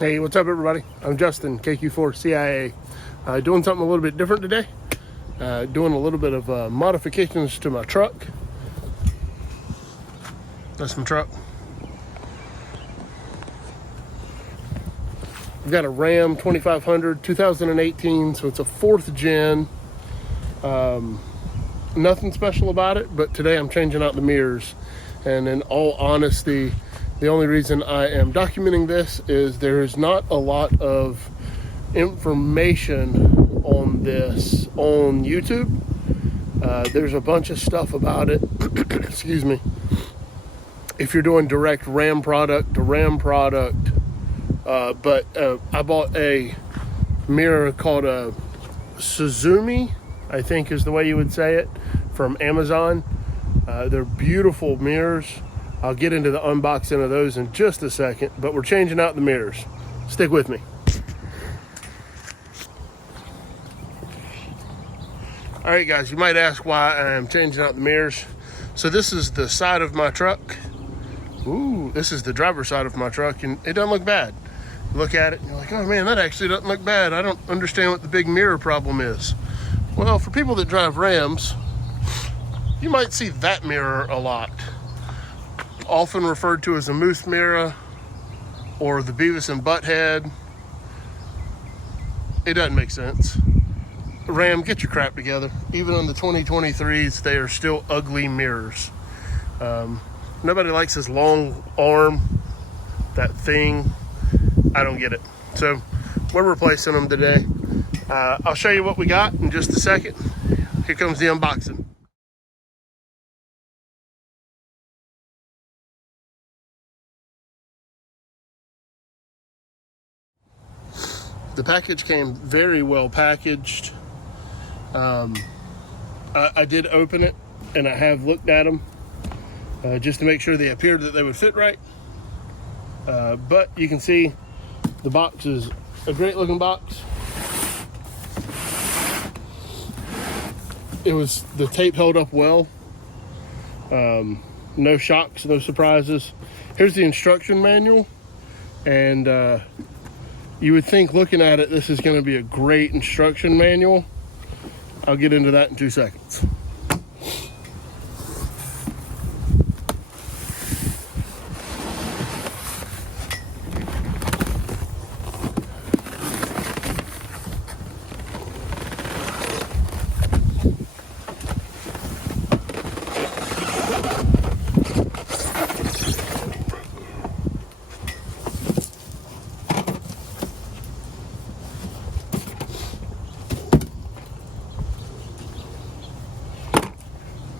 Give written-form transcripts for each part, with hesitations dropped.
Hey, what's up everybody? I'm Justin, KQ4CIA. Doing something a little bit different today. Doing a little bit of modifications to my truck. That's my truck. I've got a Ram 2500 2018, so it's a 4th gen. Nothing special about it, but today I'm changing out the mirrors. And in all honesty, the only reason I am documenting this is there is not a lot of information on this on YouTube. There's a bunch of stuff about it, excuse me, if you're doing direct Ram product to Ram product. But I bought a mirror called a SIZIOM, I think is the way you would say it, from Amazon. They're beautiful mirrors. I'll get into the unboxing of those in just a second, but we're changing out the mirrors. Stick with me. All right, guys, you might ask why I am changing out the mirrors. So this is the side of my truck. Ooh, this is the driver's side of my truck, and it doesn't look bad. You look at it, and you're like, oh man, that actually doesn't look bad. I don't understand what the big mirror problem is. Well, for people that drive Rams, you might see that mirror a lot. Often referred to as a moose mirror or the Beavis and Butthead. It doesn't make sense. Ram, get your crap together. Even on the 2023s, they are still ugly mirrors. Nobody likes this long arm, that thing. I don't get it. So we're replacing them today. I'll show you what we got in just a second. Here comes the unboxing. The package came very well packaged. I did open it and I have looked at them just to make sure they appeared that they would fit right. But you can see the box is a great looking box. The tape held up well. No shocks, no surprises. Here's the instruction manual, and you would think looking at it, this is going to be a great instruction manual. I'll get into that in 2 seconds.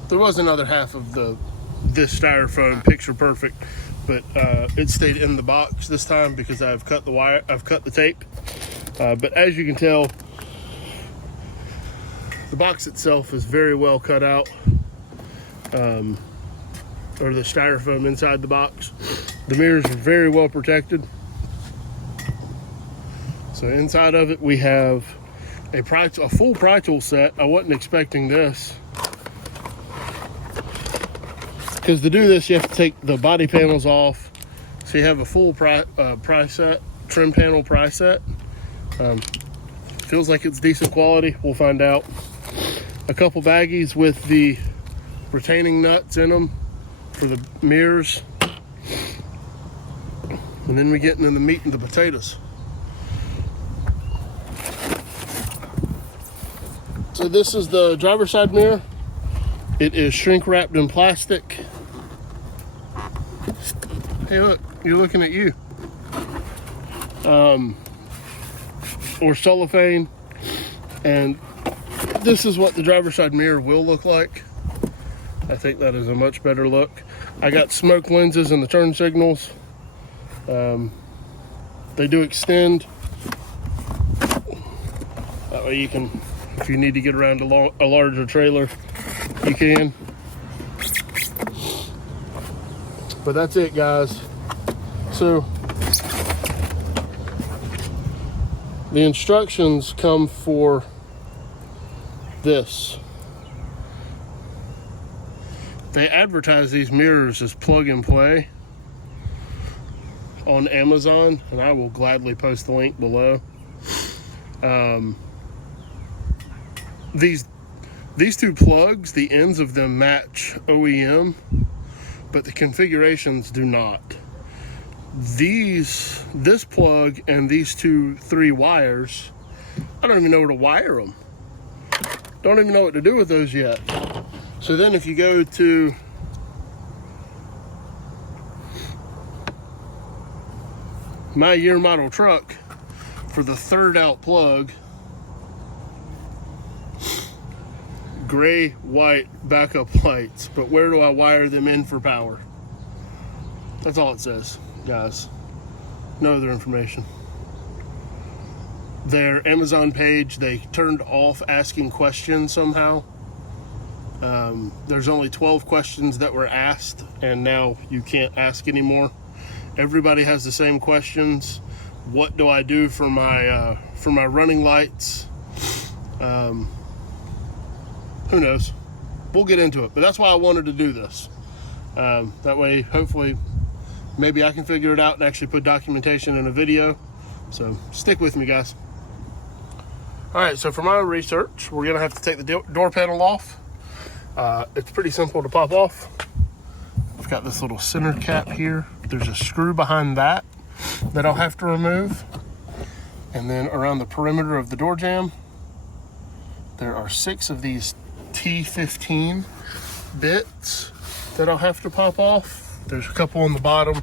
There was another half of this styrofoam picture perfect, but it stayed in the box this time because I've cut the tape. But as you can tell, the box itself is very well cut out, or the styrofoam inside the box. The mirrors are very well protected. So inside of it we have a full pry tool set. I wasn't expecting this, because to do this you have to take the body panels off. So you have a full pry set, trim panel pry set. Feels like it's decent quality. We'll find out. A couple baggies with the retaining nuts in them for the mirrors. And then we get into the meat and the potatoes. So this is the driver's side mirror. It is shrink wrapped in plastic. Hey look, you're looking at you. Or cellophane. And this is what the driver's side mirror will look like. I think that is a much better look. I got smoke lenses in the turn signals. They do extend. That way you can, if you need to get around a larger trailer, you can. But that's it, guys. So the instructions come for this. They advertise these mirrors as plug and play, on Amazon, and I will gladly post the link below. These two plugs, the ends of them match OEM, but the configurations do not. This plug and these 3 wires, I don't even know where to wire them. Don't even know what to do with those yet. So then if you go to my year model truck, for the 3rd out plug, gray, white backup lights, but where do I wire them in for power? That's all it says, guys. No other information. Their Amazon page, they turned off asking questions somehow. There's only 12 questions that were asked, and now you can't ask anymore. Everybody has the same questions. What do I do for my running lights? Who knows? We'll get into it, but that's why I wanted to do this. That way, hopefully, maybe I can figure it out and actually put documentation in a video. So stick with me, guys. All right, so for my research, we're gonna have to take the door panel off. It's pretty simple to pop off. I've got this little center cap here. There's a screw behind that I'll have to remove. And then around the perimeter of the door jamb, there are 6 of these T15 bits that I'll have to pop off. There's a couple on the bottom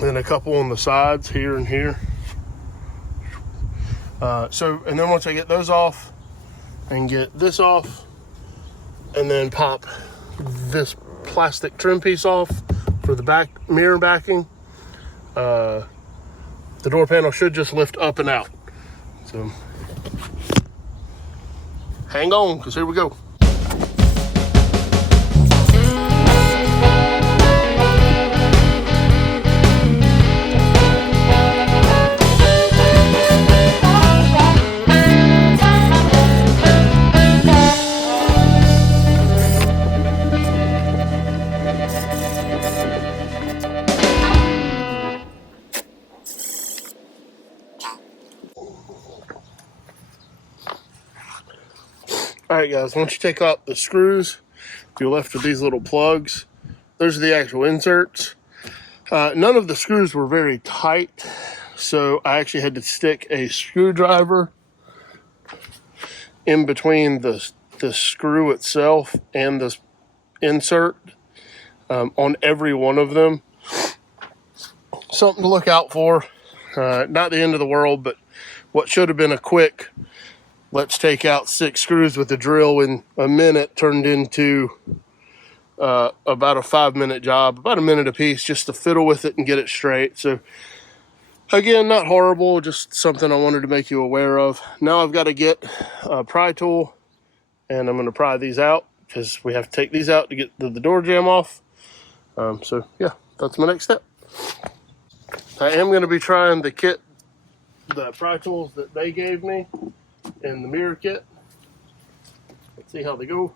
and a couple on the sides here and here. And then once I get those off and get this off, and then pop this plastic trim piece off for the back mirror backing, the door panel should just lift up and out. So hang on, because here we go. All right, guys, once you take out the screws, you're left with these little plugs. Those are the actual inserts. None of the screws were very tight, so I actually had to stick a screwdriver in between the screw itself and the insert on every one of them. Something to look out for. Not the end of the world, but what should have been a quick let's take out 6 screws with the drill in a minute turned into about a 5-minute job, about a minute a piece, just to fiddle with it and get it straight. So again, not horrible, just something I wanted to make you aware of. Now I've got to get a pry tool, and I'm going to pry these out because we have to take these out to get the door jamb off. So yeah, that's my next step. I am going to be trying the pry tools that they gave me in the mirror kit. Let's see how they go.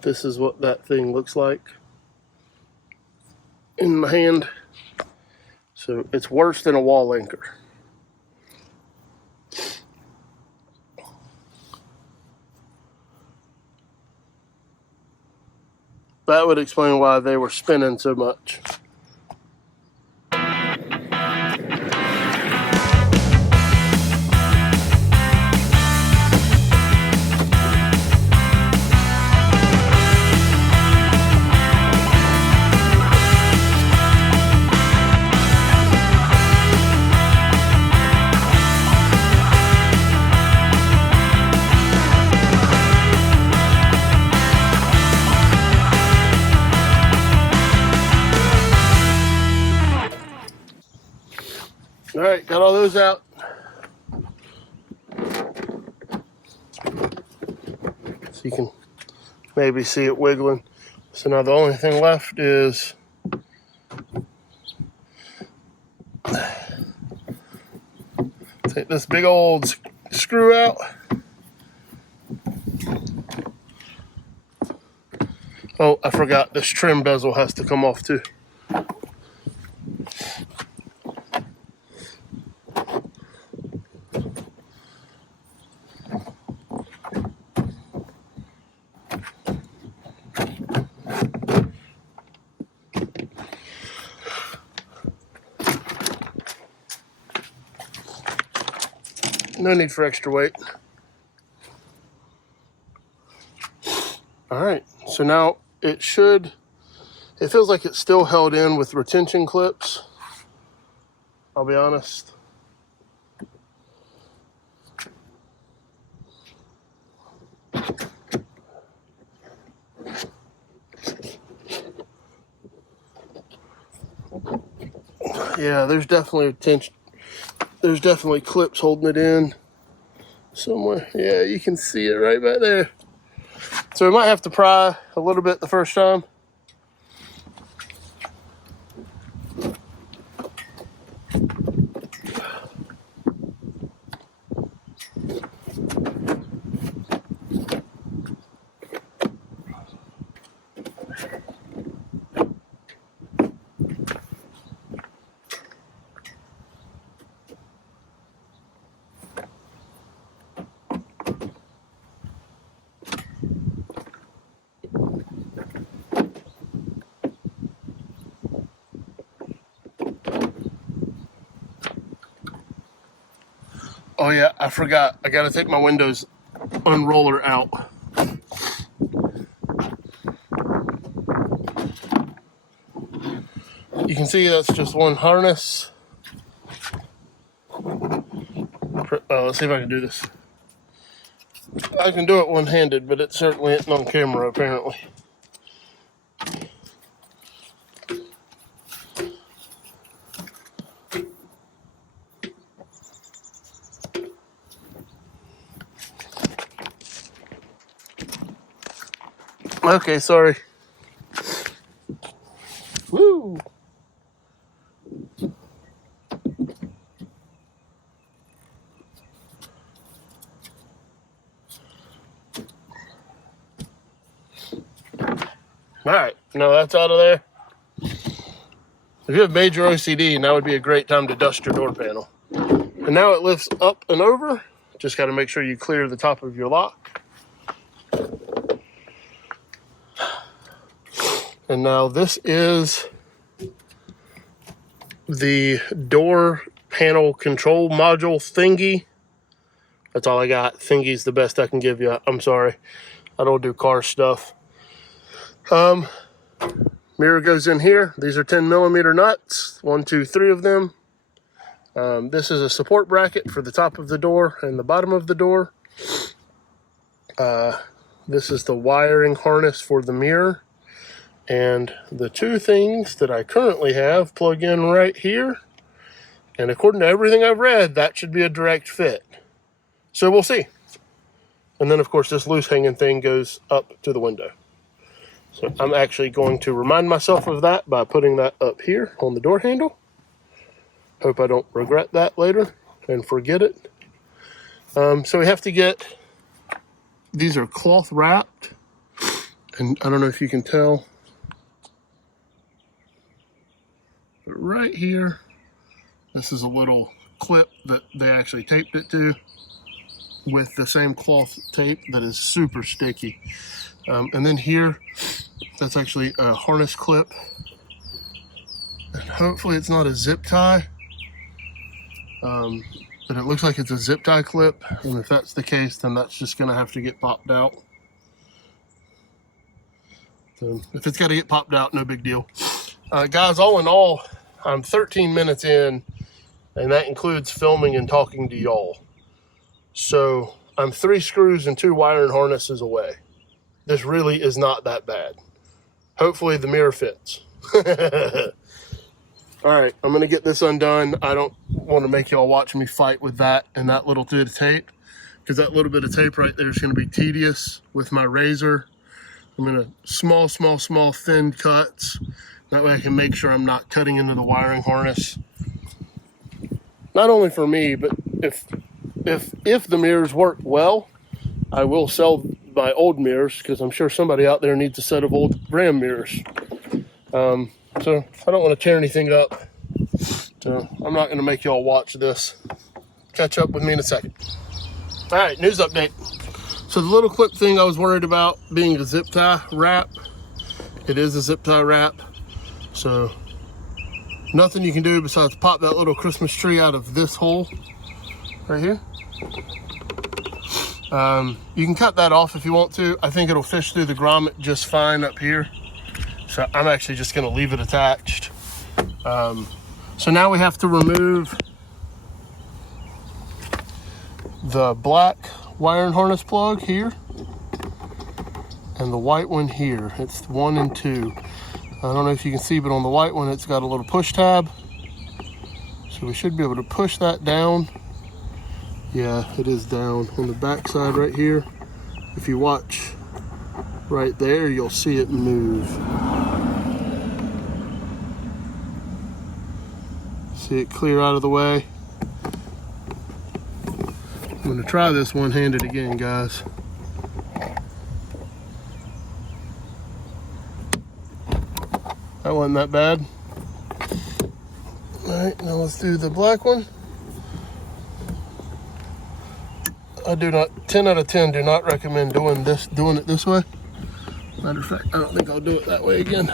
This is what that thing looks like in my hand. So it's worse than a wall anchor. That would explain why they were spinning so much. All right, got all those out. So you can maybe see it wiggling. So now the only thing left is Take this big old screw out. Oh, I forgot this trim bezel has to come off too. No need for extra weight. All right, so now it feels like it's still held in with retention clips. I'll be honest. Yeah, there's definitely tension. There's definitely clips holding it in somewhere. Yeah, you can see it right back there. So we might have to pry a little bit the first time. Oh yeah, I forgot. I gotta take my Windows unroller out. You can see that's just one harness. Let's see if I can do this. I can do it one-handed, but it certainly isn't on camera, apparently. Okay, sorry. Woo! Alright, now that's out of there. If you have major OCD, now would be a great time to dust your door panel. And now it lifts up and over. Just got to make sure you clear the top of your lock. And now this is the door panel control module thingy. That's all I got. Thingy's the best I can give you. I'm sorry. I don't do car stuff. Mirror goes in here. These are 10mm nuts. 1, 2, 3 of them. This is a support bracket for the top of the door and the bottom of the door. This is the wiring harness for the mirror. And the two things that I currently have plug in right here. And according to everything I've read, that should be a direct fit. So we'll see. And then, of course, this loose hanging thing goes up to the window. So I'm actually going to remind myself of that by putting that up here on the door handle. Hope I don't regret that later and forget it. So we have to get, these are cloth wrapped. And I don't know if you can tell. But right here, this is a little clip that they actually taped it to with the same cloth tape that is super sticky. And then here, that's actually a harness clip. And hopefully it's not a zip tie. But it looks like it's a zip tie clip. And if that's the case, then that's just gonna have to get popped out. So if it's gotta get popped out, no big deal. Guys, all in all, I'm 13 minutes in, and that includes filming and talking to y'all. So I'm 3 screws and 2 wiring harnesses away. This really is not that bad. Hopefully the mirror fits. All right, I'm gonna get this undone. I don't want to make y'all watch me fight with that and that little bit of tape, because that little bit of tape right there is gonna be tedious with my razor. I'm gonna small, thin cuts. That way I can make sure I'm not cutting into the wiring harness. Not only for me, but if the mirrors work well, I will sell my old mirrors, because I'm sure somebody out there needs a set of old Ram mirrors. So I don't want to tear anything up. So I'm not going to make y'all watch this. Catch up with me in a second. All right, news update. So the little clip thing I was worried about being a zip tie wrap, it is a zip tie wrap. So nothing you can do besides pop that little Christmas tree out of this hole right here. You can cut that off if you want to. I think it'll fish through the grommet just fine up here. So I'm actually just going to leave it attached. So now we have to remove the black wiring harness plug here and the white one here. It's 1 and 2. I don't know if you can see, but on the white one it's got a little push tab. So we should be able to push that down. Yeah, it is down on the back side right here. If you watch right there, you'll see it move. See it clear out of the way. I'm going to try this one-handed again, guys. That wasn't that bad. All right, now let's do the black one. I do not, 10 out of 10, do not recommend doing it this way. Matter of fact, I don't think I'll do it that way again.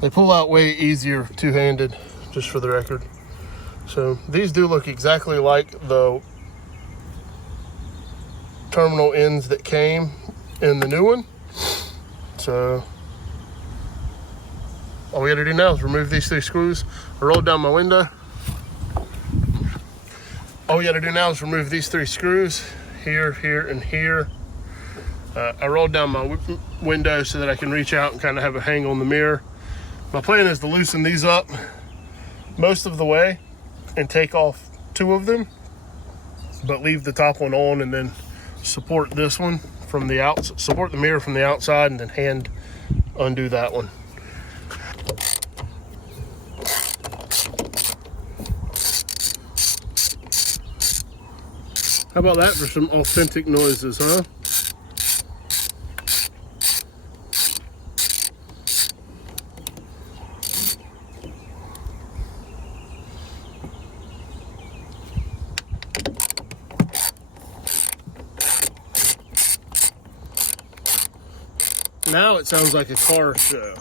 They pull out way easier two-handed, just for the record. So these do look exactly like the terminal ends that came in the new one. So all we gotta do now is remove these 3 screws. I rolled down my window. All we gotta do now is remove these 3 screws, here, here, and here. I rolled down my window so that I can reach out and kind of have a hang on the mirror. My plan is to loosen these up most of the way and take off 2 of them, but leave the top one on, and then support this one from the outside, support the mirror from the outside, and then hand undo that one. How about that for some authentic noises, huh? Now it sounds like a car show.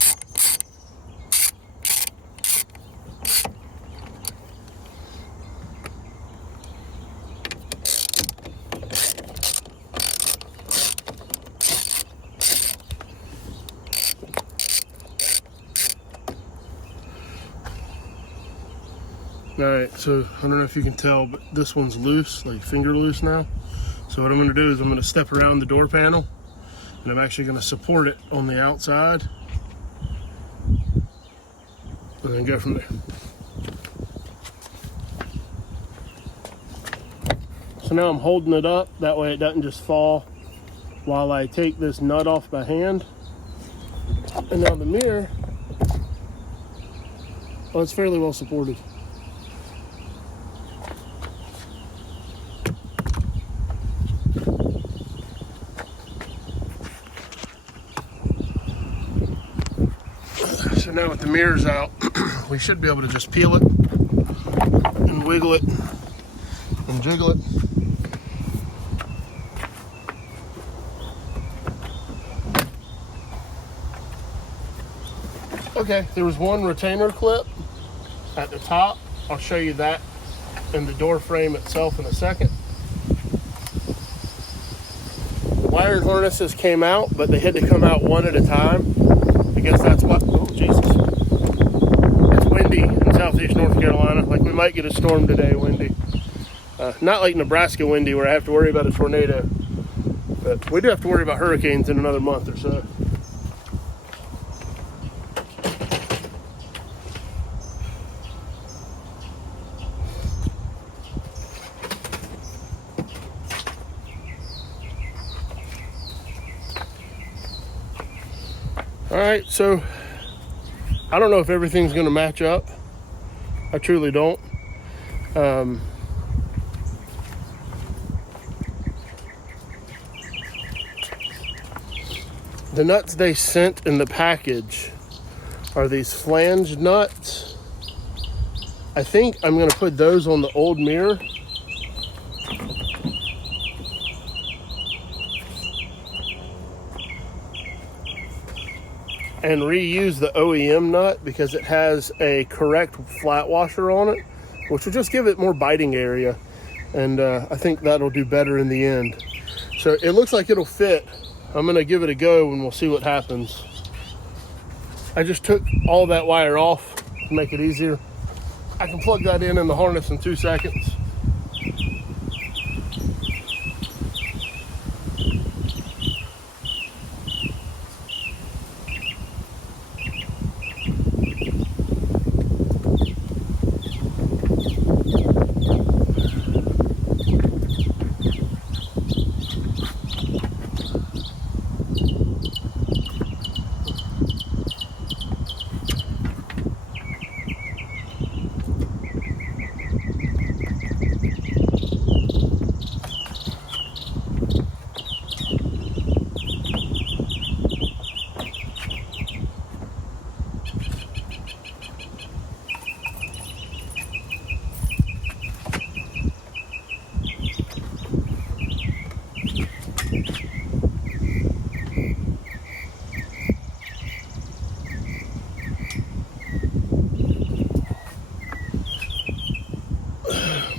All right, so I don't know if you can tell, but this one's loose, like finger loose now. So what I'm gonna do is I'm gonna step around the door panel, and I'm actually gonna support it on the outside, and then go from there. So now I'm holding it up, that way it doesn't just fall while I take this nut off by hand. And now the mirror, oh, it's fairly well supported. So now with the mirrors out, we should be able to just peel it and wiggle it and jiggle it. Okay, there was one retainer clip at the top. I'll show you that in the door frame itself in a second. The wiring harnesses came out, but they had to come out one at a time. I guess that's what, oh Jesus. It's windy in southeast North Carolina. Like we might get a storm today, windy. Not like Nebraska windy where I have to worry about a tornado. But we do have to worry about hurricanes in another month or so. right, so I don't know if everything's going to match up. I truly don't. The nuts they sent in the package are these flanged nuts. I think I'm going to put those on the old mirror. And reuse the OEM nut because it has a correct flat washer on it, which will just give it more biting area. And I think that'll do better in the end. So it looks like it'll fit. I'm gonna give it a go and we'll see what happens. I just took all that wire off to make it easier. I can plug that in the harness in 2 seconds.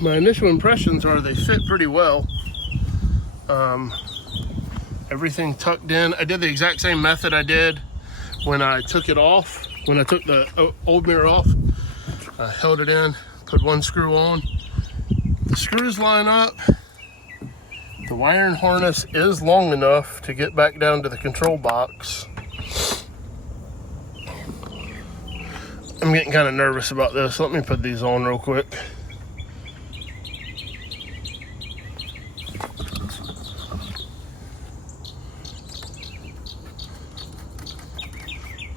My initial impressions are they fit pretty well. Everything tucked in. I did the exact same method I did when I took it off. When I took the old mirror off, I held it in, put one screw on. The screws line up. The wiring harness is long enough to get back down to the control box. I'm getting kind of nervous about this. Let me put these on real quick.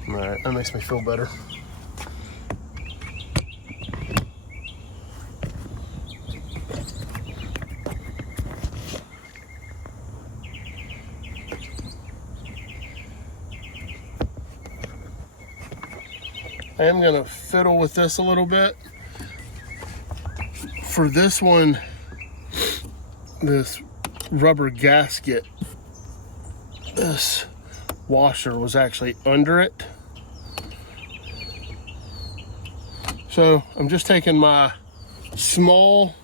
All right, that makes me feel better. I am gonna fiddle with this a little bit. For this one, this rubber gasket, this washer was actually under it. So I'm just taking my small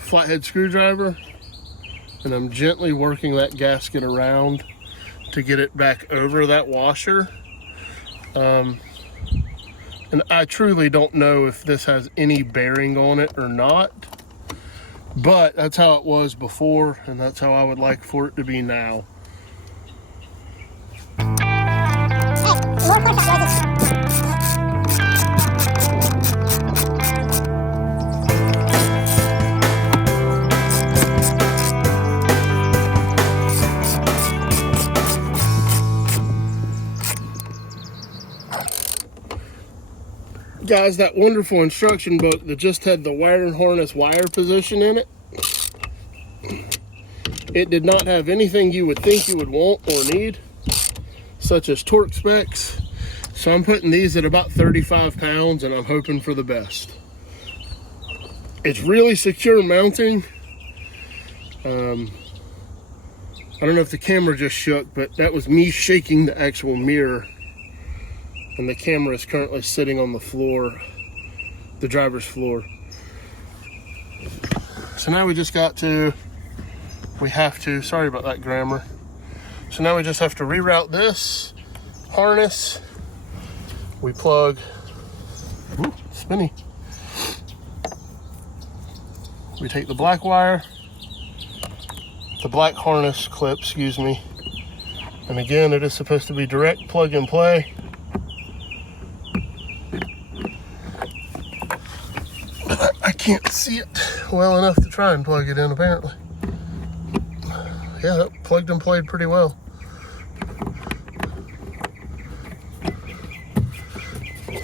flathead screwdriver and I'm gently working that gasket around to get it back over that washer. And I truly don't know if this has any bearing on it or not, but that's how it was before, and that's how I would like for it to be now. Guys, that wonderful instruction book that just had the wiring harness wire position in it, it did not have anything you would think you would want or need, such as torque specs. So I'm putting these at about 35 pounds and I'm hoping for the best. It's really secure mounting. I don't know if the camera just shook, but that was me shaking the actual mirror. And the camera is currently sitting on the floor, the driver's floor. So now we just sorry about that grammar. So now we just have to reroute this harness. We plug, spinny. We take the black wire, the black harness clip, excuse me. And again, it is supposed to be direct plug and play. I can't see it well enough to try and plug it in, apparently. Yeah, that plugged and played pretty well.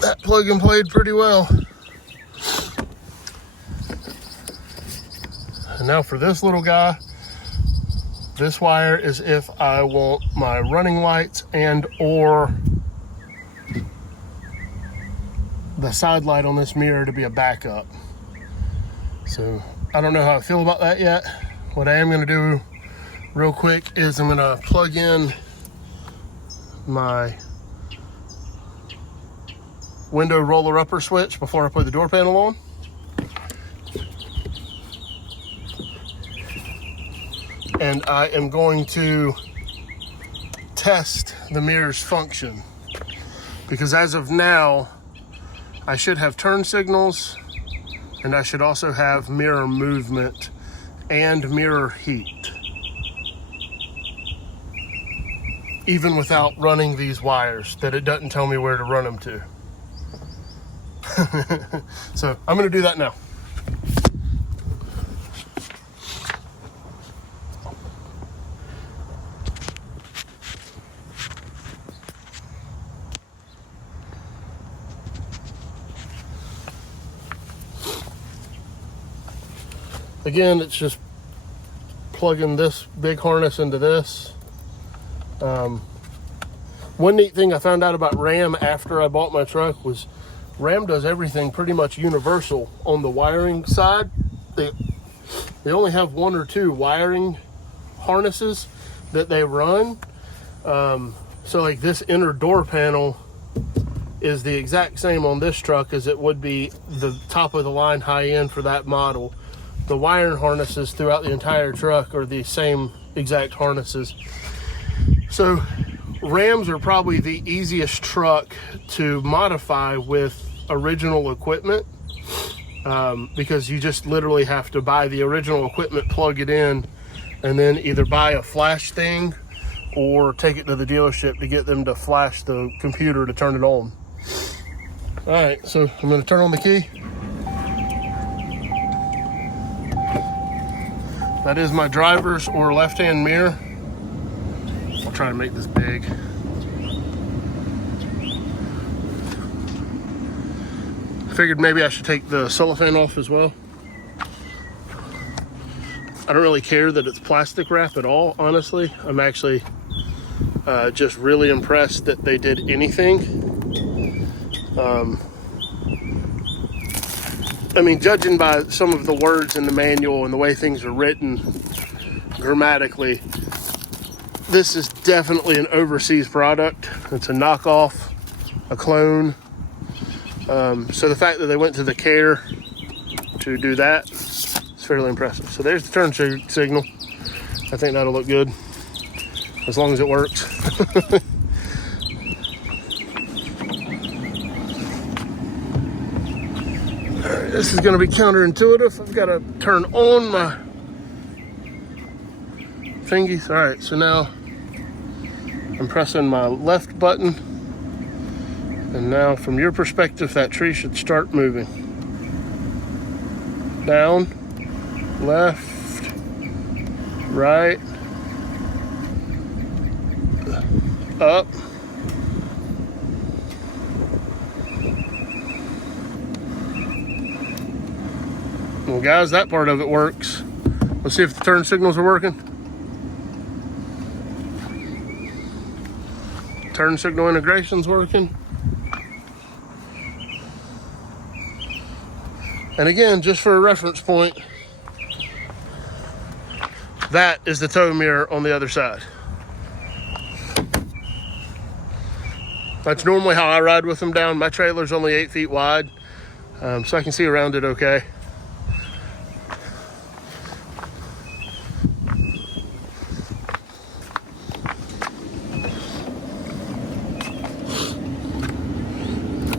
that plug and played pretty well. And now for this little guy, this wire is if I want my running lights and or the side light on this mirror to be a backup. So I don't know how I feel about that yet. What I am going to do real quick is I'm going to plug in my window roller upper switch before I put the door panel on. And I am going to test the mirror's function, because as of now I should have turn signals and I should also have mirror movement and mirror heat, even without running these wires that it doesn't tell me where to run them to. So I'm going to do that now. Again, it's just plugging this big harness into this. One neat thing I found out about RAM after I bought my truck was RAM does everything pretty much universal on the wiring side. They only have 1 or 2 wiring harnesses that they run. So like this inner door panel is the exact same on this truck as it would be the top of the line high end for that model. The wiring harnesses throughout the entire truck are the same exact harnesses. So Rams are probably the easiest truck to modify with original equipment, because you just literally have to buy the original equipment, plug it in, and then either buy a flash thing or take it to the dealership to get them to flash the computer to turn it on. All right, so I'm going to turn on the key. That is my driver's or left-hand mirror. I'll try to make this big. I figured maybe I should take the cellophane off as well. I don't really care that it's plastic wrap at all, honestly. I'm actually just really impressed that they did anything. I mean, judging by some of the words in the manual and the way things are written grammatically, this is definitely an overseas product. It's a knockoff, a clone. So the fact that they went to the care to do that is fairly impressive. So there's the turn signal. I think that'll look good as long as it works. This is going to be counterintuitive. I've got to turn on my thingies. All right, so now I'm pressing my left button. And now from your perspective, that tree should start moving. Down, left, right, up. Well, guys, that part of it works. Let's see if the turn signals are working. Turn signal integration's working. And again, just for a reference point, that is the tow mirror on the other side. That's normally how I ride with them down. My trailer's only 8 feet wide, so I can see around it okay.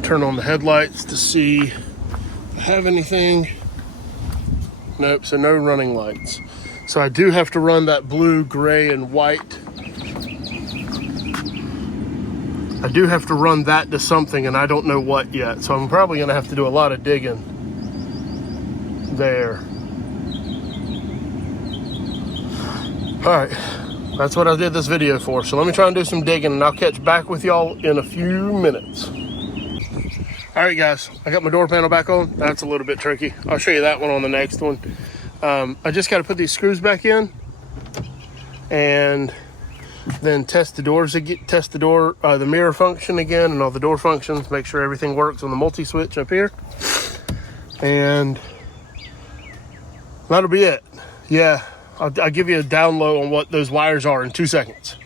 Turn on the headlights to see if I have anything. Nope, so no running lights. So I do have to run that blue, gray, and white. I do have to run that to something, and I don't know what yet. So I'm probably gonna have to do a lot of digging there. All right, that's what I did this video for. So let me try and do some digging, and I'll catch back with y'all in a few minutes. All right, guys, I got my door panel back on. That's a little bit tricky. I'll show you that one on the next one. I just got to put these screws back in and then test the doors again, test the door, the mirror function again, and all the door functions. Make sure everything works on the multi-switch up here, and that'll be it. Yeah, I'll give you a down low on what those wires are in 2 seconds.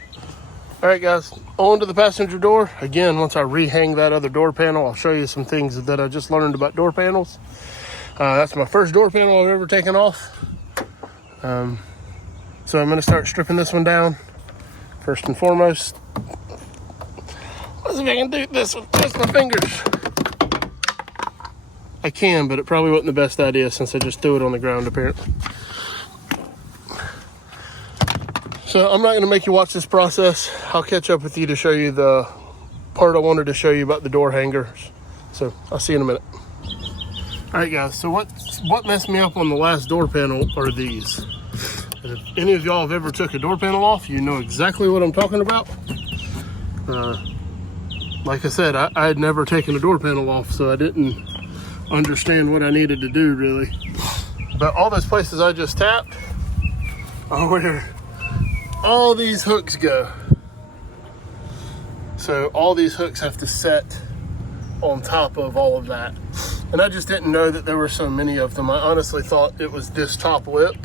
All right, guys, on to the passenger door. Again, once I rehang that other door panel, I'll show you some things that I just learned about door panels. That's my first door panel I've ever taken off. So I'm gonna start stripping this one down. First and foremost, let's see if I can do this with just my fingers. I can, but it probably wasn't the best idea since I just threw it on the ground apparently. So I'm not going to make you watch this process. I'll catch up with you to show you the part I wanted to show you about the door hangers. So I'll see you in a minute. All right, guys, so what messed me up on the last door panel are these. And if any of y'all have ever took a door panel off, you know exactly what I'm talking about. Like I said, I had never taken a door panel off, so I didn't understand what I needed to do really. But all those places I just tapped are where all these hooks go. So all these hooks have to set on top of all of that. And I just didn't know that there were so many of them. I honestly thought it was this top lip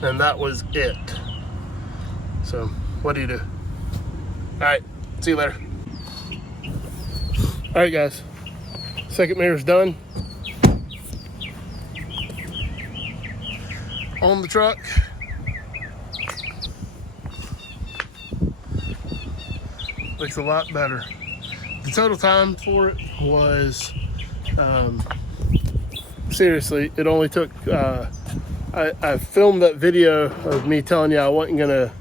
and that was it. So what do you do? All right, see you later. All right, guys, second mirror's done. On the truck. Looks a lot better. The total time for it was, seriously, it only took, I filmed that video of me telling you I wasn't gonna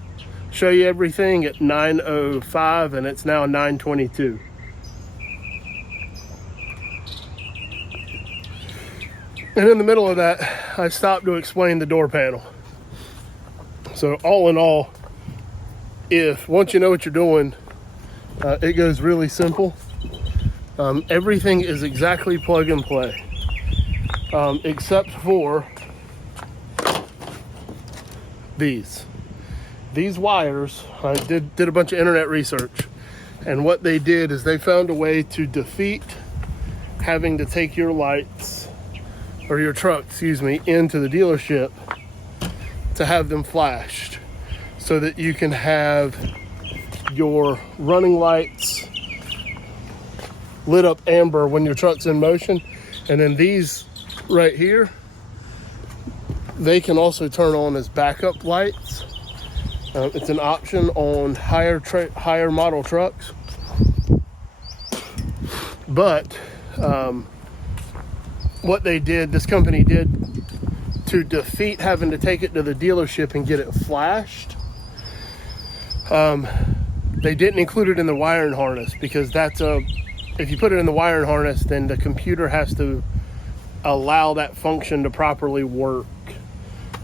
show you everything at 9:05 and it's now 9:22. And in the middle of that, I stopped to explain the door panel. So all in all, once you know what you're doing, it goes really simple. Everything is exactly plug and play, except for these wires. I did a bunch of internet research, and what they did is they found a way to defeat having to take your lights, or your truck, excuse me, into the dealership to have them flashed, so that you can have your running lights lit up amber when your truck's in motion. And then these right here, they can also turn on as backup lights. It's an option on higher model trucks. But what this company did to defeat having to take it to the dealership and get it flashed, they didn't include it in the wiring harness, because if you put it in the wiring harness, then the computer has to allow that function to properly work.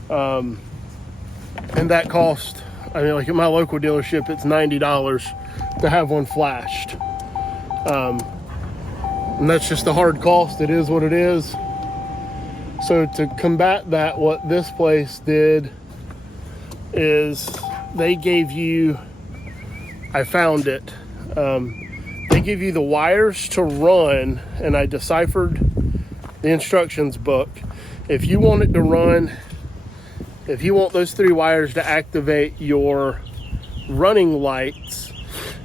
And that cost, I mean, like at my local dealership, it's $90 to have one flashed. And that's just the hard cost. It is what it is. So to combat that, what this place did is they gave you, I found it, they give you the wires to run, and I deciphered the instructions book. If you want it to run, if you want those 3 wires to activate your running lights,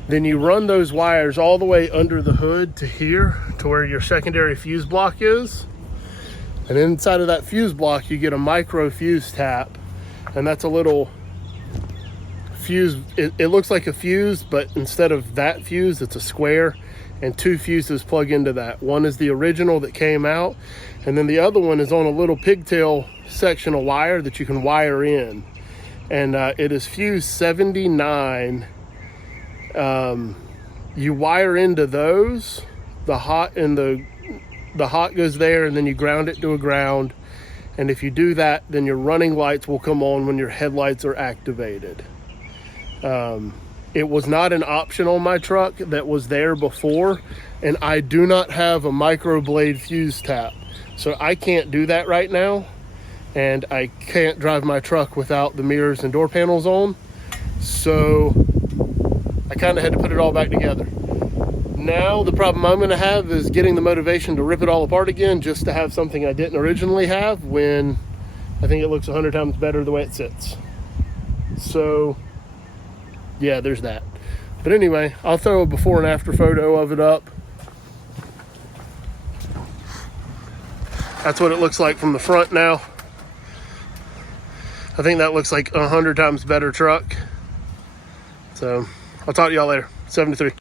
then you run those wires all the way under the hood to here, to where your secondary fuse block is. And inside of that fuse block, you get a micro fuse tap, and that's a little fuse. It looks like a fuse, but instead of that fuse, it's a square, and 2 fuses plug into that. One is the original that came out, and then the other one is on a little pigtail section of wire that you can wire in, and it is fuse 79. You wire into those, the hot goes there, and then you ground it to a ground. And if you do that, then your running lights will come on when your headlights are activated. It was not an option on my truck that was there before, and I do not have a microblade fuse tap. So I can't do that right now, and I can't drive my truck without the mirrors and door panels on. So I kind of had to put it all back together. Now the problem I'm going to have is getting the motivation to rip it all apart again, just to have something I didn't originally have, when I think it looks 100 times better the way it sits. So yeah, there's that. But anyway, I'll throw a before and after photo of it up. That's what it looks like from the front now. I think that looks like 100 times better truck. So I'll talk to y'all later. 7 to 3.